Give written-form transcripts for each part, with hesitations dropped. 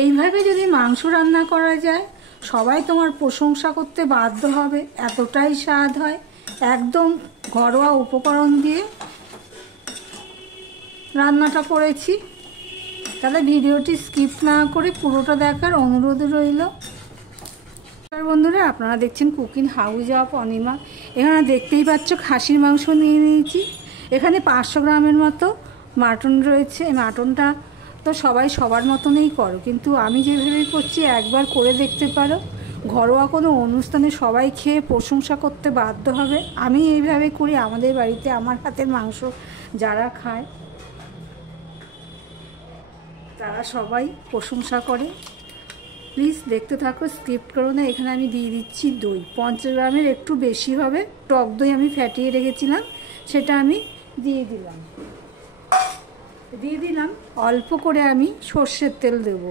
এইভাবে যদি মাংস রান্না করা যায় সবাই তোমার প্রশংসা করতে বাধ্য হবে, এতটাই স্বাদ হয়। একদম ঘরোয়া উপকরণ দিয়ে রান্নাটা করেছি। তাহলে ভিডিওটি স্কিপ না করে পুরোটা দেখার অনুরোধ রইল। বন্ধুরা, আপনারা দেখছেন কুকিং হাউস অফ অনিমা। এখানে দেখতেই পাচ্ছ খাসির মাংস নিয়ে নিয়েছি। এখানে 500 গ্রামের মতো মাটন রয়েছে। এই মাটনটা তো সবাই সবার মতনই করো, কিন্তু আমি যেভাবে করছি একবার করে দেখতে পারো। ঘরোয়া কোনো অনুষ্ঠানে সবাই খেয়ে প্রশংসা করতে বাধ্য হবে। আমি এইভাবে করি আমাদের বাড়িতে, আমার হাতের মাংস যারা খায় তারা সবাই প্রশংসা করে। প্লিজ দেখতে থাকো, স্কিপ করো না। এখানে আমি দিয়ে দিচ্ছি দই, 50 গ্রামের একটু বেশি হবে। টক দই আমি ফ্যাটিয়ে রেখেছিলাম, সেটা আমি দিয়ে দিলাম। অল্প করে আমি সর্ষের তেল দেব,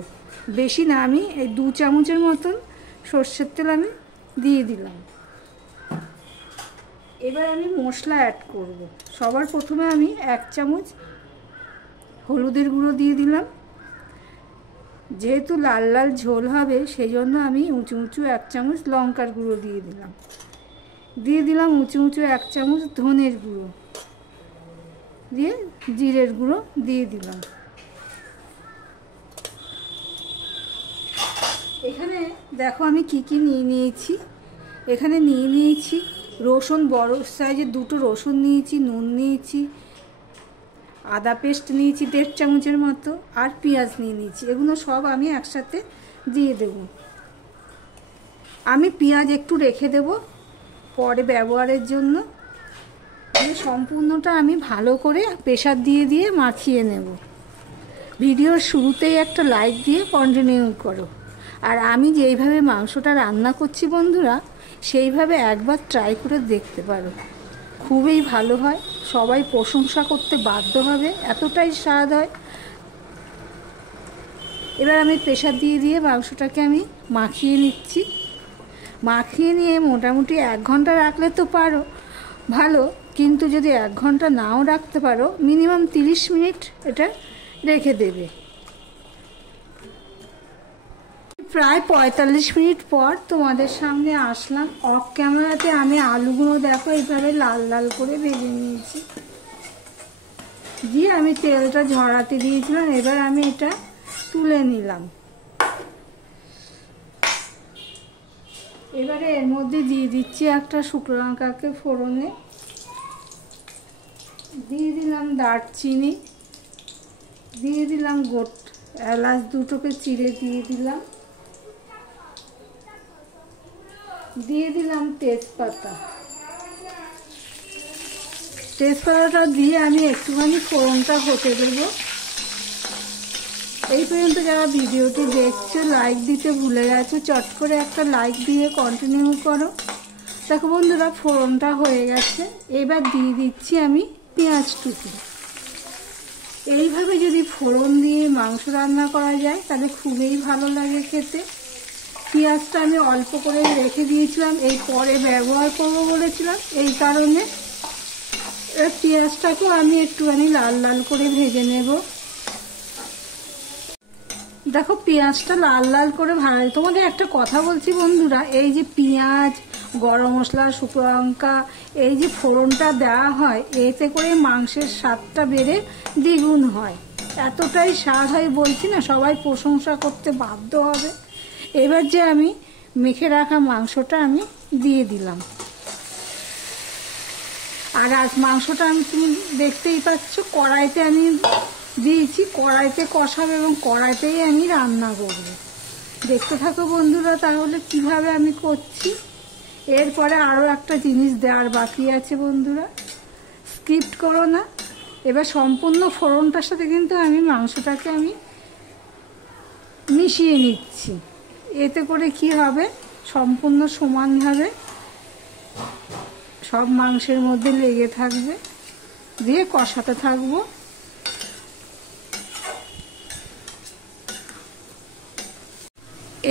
বেশি না, আমি এই 2 চামচের মতন সর্ষের তেল আমি দিয়ে দিলাম। এবার আমি মশলা অ্যাড করব। সবার প্রথমে আমি 1 চামচ হলুদের গুঁড়ো দিয়ে দিলাম। যেহেতু লাল লাল ঝোল হবে সেই জন্য আমি উঁচু 1 চামচ লঙ্কার গুঁড়ো দিয়ে দিলাম উঁচু 1 চামচ ধনের গুঁড়ো দিয়ে জিরের গুঁড়ো দিয়ে দিলাম। এখানে দেখো আমি কি নিয়ে নিয়েছি। এখানে নিয়ে নিয়েছি রসুন, বড় সাইজের 2টো রসুন নিয়েছি, নুন নিয়েছি, আদা পেস্ট নিয়েছি 1.5 চামচের মতো, আর পেঁয়াজ নিয়ে নিয়েছি। এগুলো সব আমি একসাথে দিয়ে দেব। আমি পেঁয়াজ একটু রেখে দেব পরে ব্যবহারের জন্য। সম্পূর্ণটা আমি ভালো করে প্রেসার দিয়ে মাখিয়ে নেব। ভিডিওর শুরুতেই একটা লাইক দিয়ে কন্টিনিউ করো। আর আমি যেইভাবে মাংসটা রান্না করছি বন্ধুরা, সেইভাবে একবার ট্রাই করে দেখতে পারো, খুবই ভালো হয়। সবাই প্রশংসা করতে বাধ্য হবে, এতটাই স্বাদ হয়। এবার আমি প্রেসার দিয়ে মাংসটাকে আমি মাখিয়ে নিচ্ছি। মাখিয়ে নিয়ে মোটামুটি 1 ঘন্টা রাখলে তো পারো ভালো, কিন্তু যদি 1 ঘন্টা নাও রাখতে পারো মিনিমাম 30 মিনিট এটা রেখে দেবে। প্রায় 45 মিনিট পর তোমাদের সামনে আসলাম। অফ ক্যামেরাতে আমি আলুগুলো দেখো এইভাবে লাল লাল করে ভেজে নিয়েছি, দিয়ে আমি তেলটা ঝরাতে দিয়েছিলাম। এবার আমি এটা তুলে নিলাম। এবারে এর মধ্যে দিয়ে দিচ্ছি একটা শুকনো লঙ্কাকে ফোড়নে, দিয়ে দিলাম দারচিনি, দিয়ে দিলাম গোটা এলাচ 2টোকে চিড়ে দিয়ে দিলাম তেজপাতাটা দিয়ে আমি একটুখানি ফোড়নটা হতে দেবো। এই পর্যন্ত যারা ভিডিওটি দেখছো লাইক দিতে ভুলে গেছো, চট করে একটা লাইক দিয়ে কন্টিনিউ করো। দেখো বন্ধুরা, ফোড়নটা হয়ে গেছে। এবার দিয়ে দিচ্ছি আমি পেঁয়াজ টুকু। এইভাবে যদি ফোড়ন দিয়ে মাংস রান্না করা যায় তাহলে খুবই ভালো লাগে খেতে। পেঁয়াজটা আমি অল্প করে রেখে দিয়েছিলাম, এই পরে ব্যবহার করবো বলেছিলাম, এই কারণে পেঁয়াজটাকেও আমি একটুখানি লাল লাল করে ভেজে নেব। দেখো পেঁয়াজটা লাল লাল করে ভাজা। তোমাদের একটা কথা বলছি বন্ধুরা, এই যে পেঁয়াজ, গরম মশলা, শুকনো লঙ্কা, এই যে ফোড়নটা দেওয়া হয়, এতে করে মাংসের স্বাদটা বেড়ে দ্বিগুণ হয়। এতটাই স্বাদ হয় বলছি না, সবাই প্রশংসা করতে বাধ্য হবে। এবার যে আমি মেখে রাখা মাংসটা আমি দিয়ে দিলাম। আর মাংসটা তুমি দেখতেই পাচ্ছ কড়াইতে আমি দিয়েছি, কড়াইতে কষাবো এবং কড়াইতেই আমি রান্না করব। দেখতে থাকো বন্ধুরা তাহলে কিভাবে আমি করছি। এরপরে আরও একটা জিনিস দেওয়ার বাকি আছে বন্ধুরা, স্কিপ করো না। এবার সম্পূর্ণ ফোড়নটার সাথে কিন্তু আমি মাংসটাকে আমি মিশিয়ে নিচ্ছি। এতে করে কি হবে, সম্পূর্ণ সমানভাবে সব মাংসের মধ্যে লেগে থাকবে, দিয়ে কষাতে থাকবো।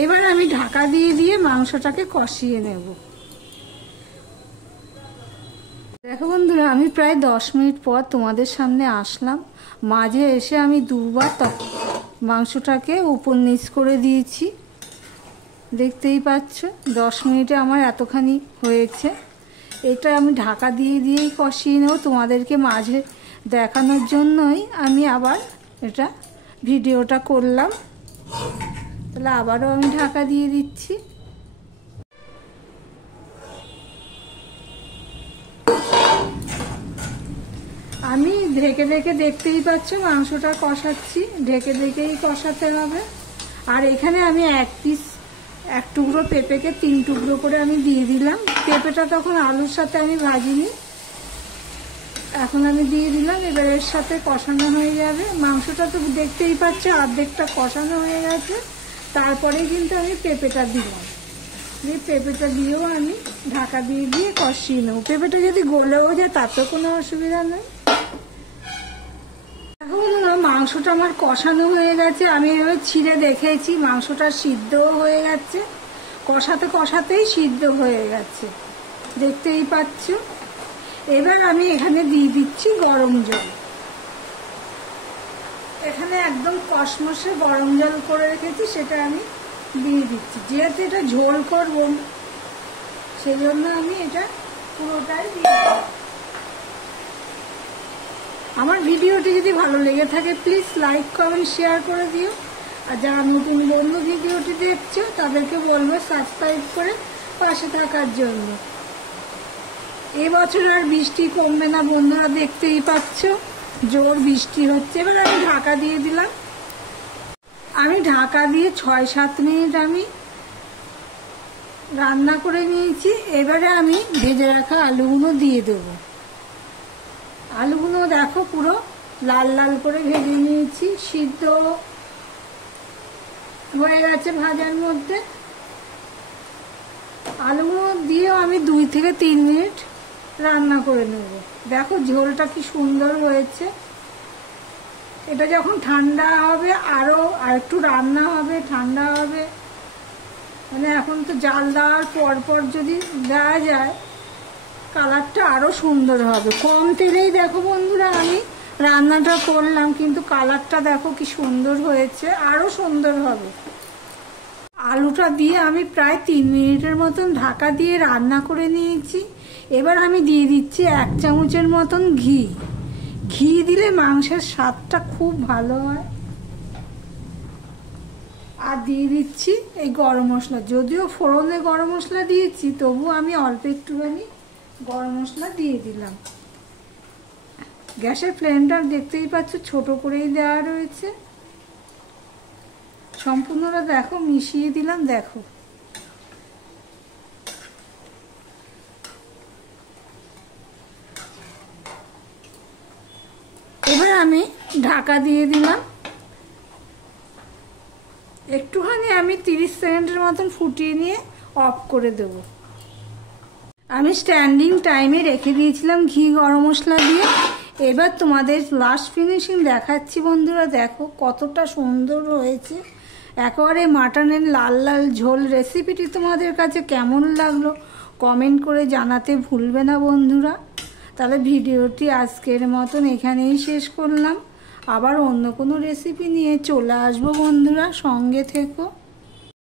এবার আমি ঢাকা দিয়ে মাংসটাকে কষিয়ে নেব। দেখো বন্ধুরা, আমি প্রায় 10 মিনিট পর তোমাদের সামনে আসলাম। মাঝে এসে আমি 2বার মাংসটাকে উপর নিচ করে দিয়েছি, দেখতেই পাচ্ছ। 10 মিনিটে আমার এতখানি হয়েছে। এটা আমি ঢাকা দিয়েই কষিয়ে নেব, তোমাদেরকে মাঝে দেখানোর জন্যই আমি আবার এটা ভিডিওটা করলাম। তাহলে আবারও আমি ঢাকা দিয়ে দিচ্ছি। আমি ঢেকে দেখতেই পাচ্ছ মাংসটা কষাচ্ছি, ঢেকেই কষাতে হবে। আর এখানে আমি এক টুকরো পেঁপেকে 3 টুকরো করে আমি দিয়ে দিলাম। পেঁপেটা তখন আলুর সাথে আমি ভাজিনি, এখন আমি দিয়ে দিলাম। এবার এর সাথে কষানো হয়ে যাবে। মাংসটা তো দেখতেই পাচ্ছ অর্ধেকটা কষানো হয়ে গেছে। তারপরে কিন্তু আমি পেঁপেটা দিলাম, দিয়ে পেঁপেটা দিয়েও আমি ঢাকা দিয়ে কষিয়ে নেব। পেঁপেটা যদি গলেও যায় তাতেও কোনো অসুবিধা নেই। এখন মাংসটা আমার কষানো হয়ে গেছে। আমি এবার ছিঁড়ে দেখেছি মাংসটা সিদ্ধও হয়ে গেছে, কষাতেই সিদ্ধ হয়ে গেছে, দেখতেই পাচ্ছ। এবার আমি এখানে দিয়ে দিচ্ছি গরম জল। এখানে একদম কষমসে গরম জল করে রেখেছি, সেটা আমি দিয়ে দিচ্ছি। যেহেতু এটা ঝোল করব সেই জন্য আমি এটা পুরোটাই দিয়ে দিচ্ছি। আমার ভিডিওটি যদি ভালো লেগে থাকে প্লিজ লাইক কমেন্ট শেয়ার করে দিও। আর যারা নতুন বন্ধু ভিডিওটি দেখছো তাদেরকে বলবো সাবস্ক্রাইব করে পাশে থাকার জন্য। এবছর আর বৃষ্টি কমবে না বন্ধুরা, দেখতেই পাচ্ছ জোর বৃষ্টি হচ্ছে। এবার আমি ঢাকা দিয়ে দিলাম। আমি ঢাকা দিয়ে 6-7 মিনিট আমি রান্না করে নিয়েছি। এবারে আমি ভেজে রাখা আলুগুলো দিয়ে দেবো। আলুগুলো দেখো পুরো লাল লাল করে ভেজে নিয়েছি, সিদ্ধ হয়ে গেছে ভাজার মধ্যে। আলুগুলো দিয়েও আমি 2 থেকে 3 মিনিট রান্না করে নেব। দেখো ঝোলটা কি সুন্দর হয়েছে। এটা যখন ঠান্ডা হবে আর একটু রান্না হবে, ঠান্ডা হবে, মানে এখন তো জাল দেওয়ার পর যদি দেওয়া যায় কালারটা আরো সুন্দর হবে। কম তেলেই দেখো বন্ধুরা আমি রান্নাটা করলাম, কিন্তু কালারটা দেখো কি সুন্দর হয়েছে, আরো সুন্দর হবে। আলুটা দিয়ে আমি প্রায় 3 মিনিটের মতন ঢাকা দিয়ে রান্না করে নিয়েছি। এবার আমি দিয়ে দিচ্ছি 1 চামচের মতন ঘি দিলে মাংসের স্বাদটা খুব ভালো হয়। আর দিয়ে দিচ্ছি এই গরম মশলা। যদিও ফোড়নে গরম মশলা দিয়েছি, তবু আমি অল্প একটুখানি গরম মশলা দিয়ে দিলাম। গ্যাসের ফ্লেমটা দেখতেই পাচ্ছ ছোট করেই দেওয়া রয়েছে। সম্পূর্ণটা দেখো মিশিয়ে দিলাম, দেখো এবার আমি ঢাকা দিয়ে দিলাম। একটুখানি আমি 30 সেকেন্ডের মতন ফুটিয়ে নিয়ে অফ করে দেব। আমি স্ট্যান্ডিং টাইমে রেখে দিয়েছিলাম ঘি গরম মশলা দিয়ে। এবার তোমাদের লাস্ট ফিনিশিং দেখাচ্ছি বন্ধুরা, দেখো কতটা সুন্দর হয়েছে। একেবারে মাটনের লাল লাল ঝোল। রেসিপিটি তোমাদের কাছে কেমন লাগলো কমেন্ট করে জানাতে ভুলবে না বন্ধুরা। তাহলে ভিডিওটি আজকের মতন এখানেই শেষ করলাম। আবার অন্য কোনো রেসিপি নিয়ে চলে আসবো বন্ধুরা, সঙ্গে থেকো।